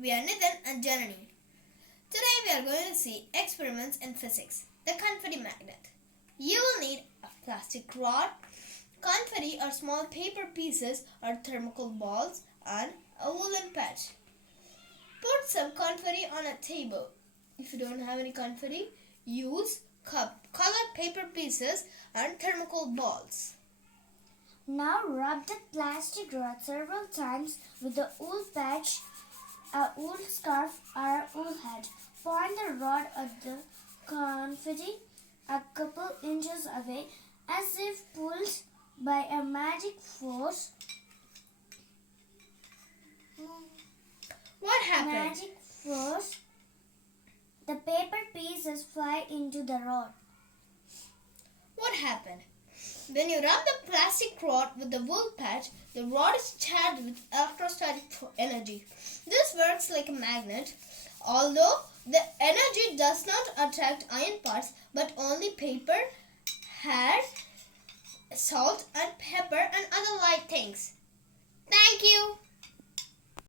We are Nitin and Janani. Today we are going to see experiments in physics. The confetti magnet. You will need a plastic rod, confetti or small paper pieces or thermocol balls, and a woolen patch. Put some confetti on a table. If you don't have any confetti, use colored paper pieces and thermocol balls. Now rub the plastic rod several times with a wool patch, a wool scarf or a wool hat. Point the rod at the confetti a couple inches away as if pulled by a magic force. What happened? Magic force. The paper pieces fly into the rod. What happened? When you rub the plastic rod with the wool patch, the rod is charged with electrostatic energy. This works like a magnet, although the energy does not attract iron parts but only paper, hair, salt and pepper and other light things. Thank you.